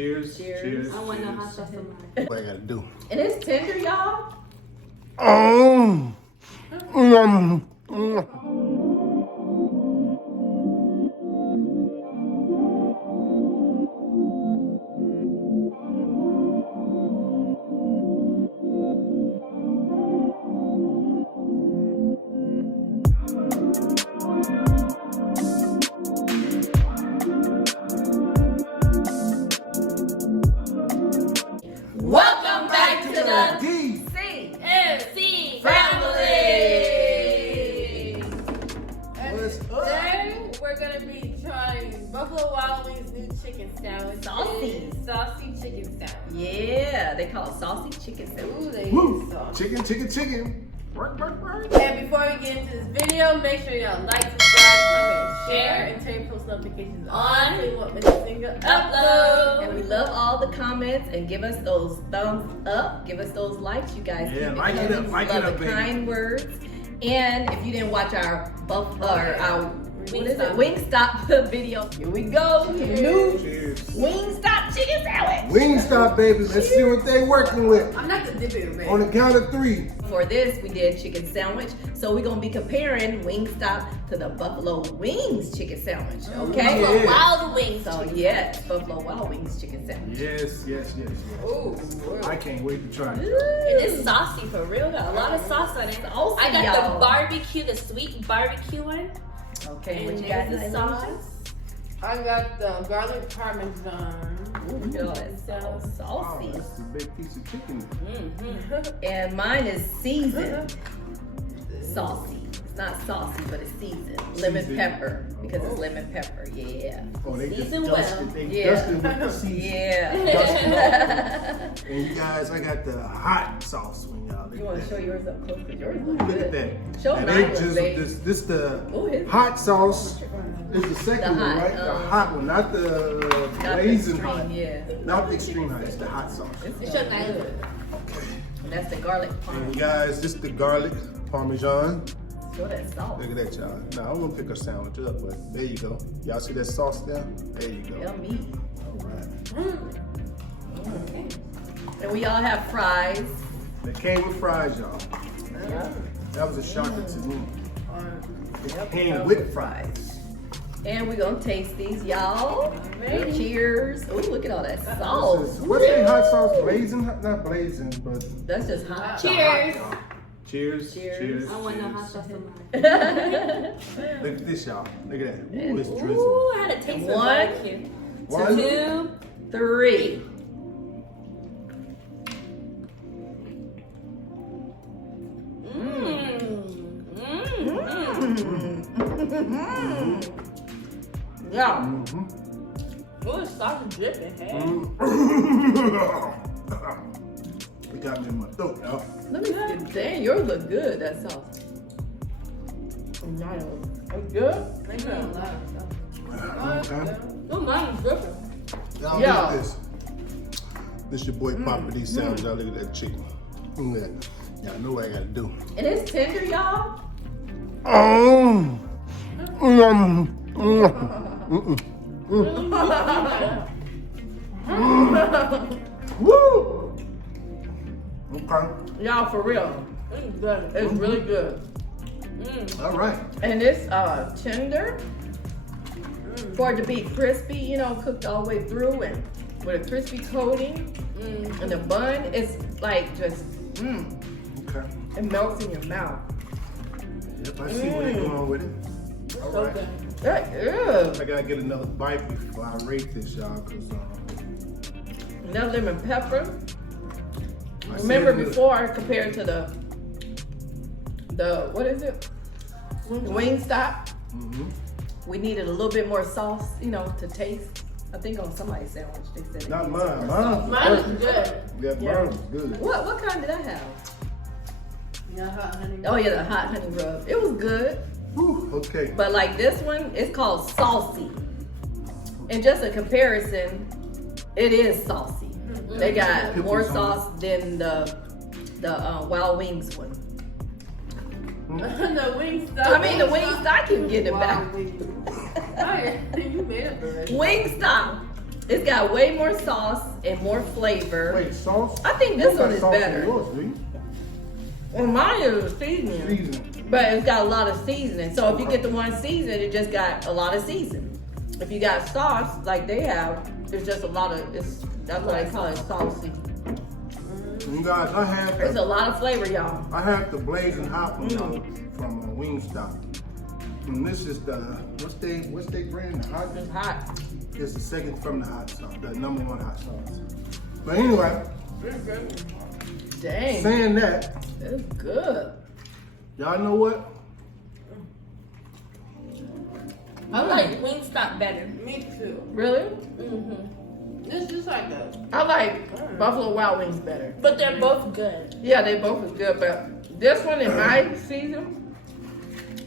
Cheers. Cheers. I want no hot sauce on mine. What I gotta do? And it's tender, y'all. Oh. Welcome back to the DCNC Family. And today we're gonna be trying Buffalo Wild Wings new chicken sandwich. Saucy. Saucy chicken sandwich. Yeah, they call it saucy chicken sandwich. Ooh, they Woo. use saucy. Chicken. Work. And before we get into this video, make sure y'all like, subscribe, comment, share, and turn your post notifications on so you won't miss a single upload. And we love all the comments and give us those thumbs up, give us those likes, you guys. Yeah, Keep like it coming. up, like Love it up, the baby. kind words. And if you didn't watch our Wingstop. Wingstop video, here we go. New Cheers. Wingstop chicken sandwich. Wingstop, baby. Let's see what they working with. I'm not the dipper, man. On the count of 3. For this, we did chicken sandwich. So we're gonna be comparing Wingstop to the Buffalo Wings chicken sandwich. Okay? Yeah. Buffalo Wild Wings. So yes, Buffalo Wild Wings chicken sandwich. Yes. Ooh. I can't wait to try it. And it's saucy for real. Got a lot of sauce on it. Saucy, I got y'all. the barbecue, the sweet barbecue one. Okay, And what you got? there's the sauce. I got the garlic parmesan. Ooh, look at all that Wow, saucy. that's a big piece of chicken. And mine is seasoned saucy. It's not saucy, but it's seasoned. Lemon Seasoned. pepper, because it's lemon pepper. Yeah. Oh, they just Seasoned dusted. well. They Yeah. dusted with the season. Yeah. And you guys, I got the hot sauce one, y'all. You want to show yours up close? Because yours Ooh, looks look good. at that. Show And mine, they little just baby. this the Ooh, his- hot sauce. Is the second The one, hot, right? The hot one, not the Not the blazing hot. extreme, yeah. Not the extreme hot. It's the hot sauce. It's your nice. And that's the garlic And parm. you guys, this the garlic parmesan. Show that sauce. Look at that, y'all. Now I won't pick a sandwich up, but there you go. Y'all see that sauce there? There you go. Yummy. All right. And we all have fries. They came with fries, y'all. Yeah. That was a shocker to me. Yep, Came with fries. And we're gonna taste these, y'all. Ready? Cheers. Oh, look at all that sauce. What's that hot sauce? Blazing? Not blazing, but That's just hot. Cheers. cheers. Cheers. I want no hot sauce on mine. Look at this, y'all. Look at that. Ooh, it's drizzled. Ooh, I had a taste of One. barbecue. 1, 2, 3. Yeah. Oh, it's sauce is dripping. Hey. It got me in my throat, y'all. Let me see. Dang, yours look good, that sauce. Nice. That's good? They got a lot of sauce. Okay. Oh, mine is dripping. Y'all Yeah. look at this. This your boy Papa D sandwich. Y'all look at that chicken. Look at that. Y'all know what I gotta do. And it's tender, y'all. Oh. Woo. Okay. Y'all, for real. It's good. It's really good. All right. And it's tender. For it to be crispy, you know, cooked all the way through and with a crispy coating. And the bun is like just, Okay. it melts in your mouth. Yep, I see where they're going with it. All So right. good. That is. I gotta get another bite before I rate this, y'all, because No lemon pepper. I Remember said it- before compared to the what is it? Wingstop. We needed a little bit more sauce, you know, to taste. I think on somebody's sandwich they said. it Not needed mine. some more sauce. Mine Mine was is perfect. good. Yeah, mine was good. What kind did I have? Yeah, hot honey. Oh yeah, the hot honey rub. It was good, Whew, okay. but like this one, it's called Saucy. And just a comparison, it is saucy. They got more sauce than the Wild Wings one. The Wingstop. I mean, the Wingstop, I keep getting it back. Wow, you made it already. Wingstop It's got way more sauce and more flavor. Wait, sauce? I think this You got one is sauce in better. yours, do you? Well, mine is seasoning. Seasoning. But it's got a lot of seasoning. So if you get the one seasoned, it just got a lot of seasoning. If you got sauce like they have, it's just a lot of, that's what I call it, saucy. You guys, There's a lot of flavor, y'all. I have the blazing hot one from Wingstop. And this is the, what's they brand? The hot? It's hot. It's the second from the hot sauce, the number one hot sauce. But anyway, Dang. saying that, It's good. y'all know what? I like Wingstop better. Me too. Really? This is like a. I like Buffalo Wild Wings better. But they're both good. Yeah, they both is good, but this one in my season,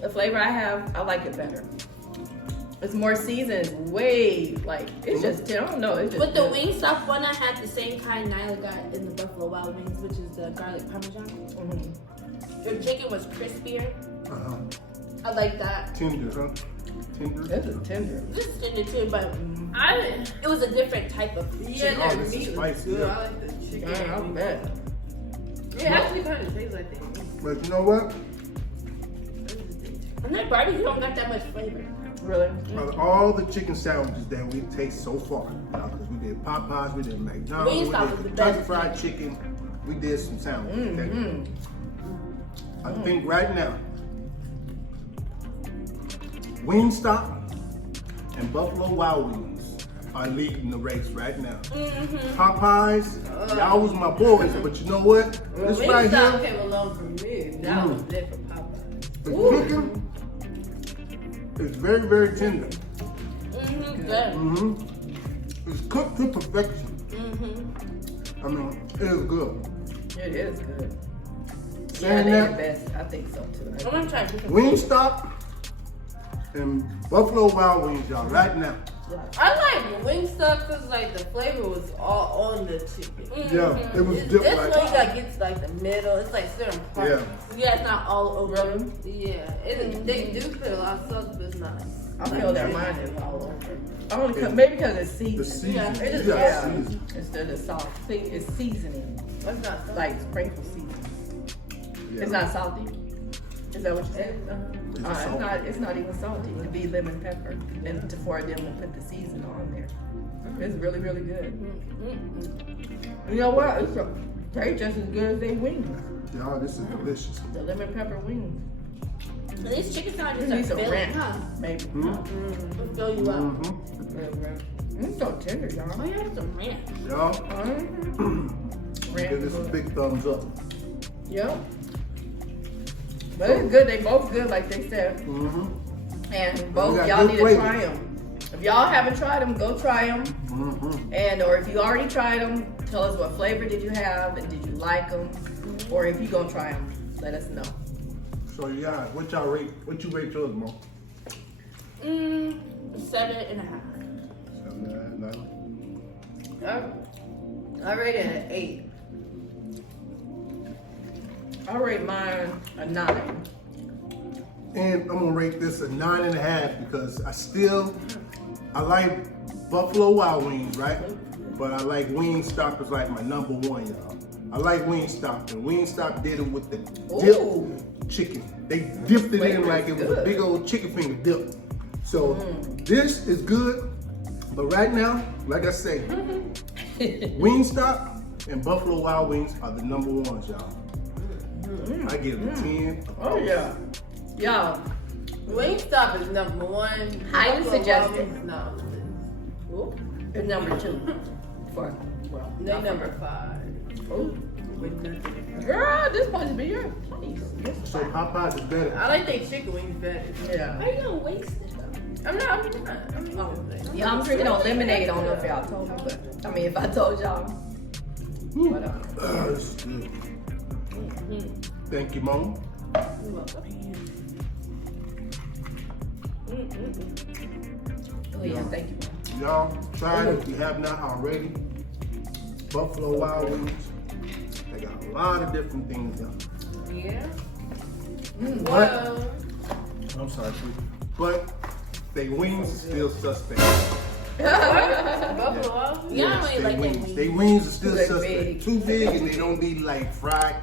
the flavor I have, I like it better. It's more seasoned, it's way, like, it's just, I don't know, it's just With the good. Wingstop one, I had the same kind Nyla got in the Buffalo Wild Wings, which is the garlic parmesan. The chicken was crispier. I like that. Tender, huh? Tender? This is tender. This is tender too, but it was a different type of chicken. Oh, this is spicy. I Yeah. like the chicken. I bet. It actually kind of tastes like that. But you know what? And that barbecue don't got that much flavor. Really? Out of all the chicken sandwiches that we taste so far, because we did Popeyes, we did McDonald's, Wingstop we was the did best. Kentucky Fried Chicken, we did some sandwiches. I think right now, Wingstop and Buffalo Wild Wings are leading the race right now. Popeyes, y'all was my boys, but you know what? This right Wingstop here, came along for me. That was different Popeyes. the chicken is very, very tender. Good. It's cooked to perfection. I mean, it is good. It is good. Yeah, Saying they're the that, best. I think so too. I'm gonna try different. Wingstop and Buffalo Wild Wings, y'all, right now. I like Wingstop because like the flavor was all on the chicken. Yeah, it was This different. one you got gets like the middle. It's like certain parts. Yeah. Yeah, it's not all over. Really? Yeah, they do put a lot of sauce, but it's not. I feel that mine is all over. Only maybe because it's The seasoned. season, Yeah, it is- season. Instead of salt. See, it's seasoning. That's not sauce. Like sprinkle seasoning. Yeah. It's not salty. Is that what you said? Is it It's salty? not. It's not even salty. To be lemon pepper, and for them to put the season on there, it's really, really good. You know what? They just as good as they wings. Y'all, this is delicious. The lemon pepper wings. And these chicken You sandwiches need are some filling, ranch, huh? maybe. It'll fill you up. It's so tender, y'all. Oh, you have some ranch. Y'all, Ranch give this a good. big thumbs up. Yep. But it's good. They both good, like they said. And both got y'all good need to flavor. try them. If y'all haven't tried them, go try them. And or if you already tried them, tell us what flavor did you have and did you like them. Or if you gonna try them, let us know. So yeah, what y'all rate? What you rate yours, Mo? 7.5. 7, I rate it an 8. I rate mine a 9. And I'm gonna rate this a 9.5 because I like Buffalo Wild Wings, right? But I like Wingstop is like my number one, y'all. I like Wingstop, and Wingstop did it with the Ooh. dip chicken. They dipped it in Flavor like is it was a good. big old chicken finger dip. So this is good, but right now, like I say, Wingstop and Buffalo Wild Wings are the number ones, y'all. I give it 10. Oh yeah. Y'all, Wingstop is number 1. Highly Buffalo suggested. Wild Wings, no. it's number 2. For well, They number 5. Ooh. Girl, this supposed to be your place. So Popeyes is better. I like their chicken wings better. Yeah. Why you gonna waste it though? I'm not. Yeah, I'm drinking on lemonade. I don't know if y'all told me, but I mean, if I told y'all. Whatever. This is good. Thank you, Mom. You're welcome. Oh yeah, thank you. Y'all try it if you have not already. Buffalo Wild Wings. They got a lot of different things, y'all. Yeah. But Well, I'm sorry, sweet. But they wings is still suspect. Buffalo Wild Wings? Yeah, I don't really like their wings. They wings are still Too suspect. big. Too big and they don't be like fried.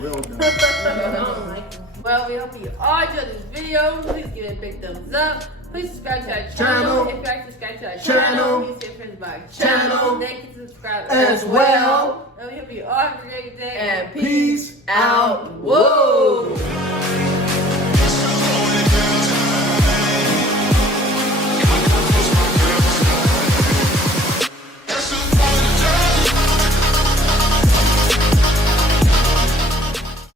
Well done. I don't like them. Well, we hope you all enjoyed this video. Please give it a big thumbs up. Please subscribe to our channel. If you like to subscribe to our channel, please tell your friends about our channel. They can subscribe As well. And we hope you all have a great day. And peace out. Whoa.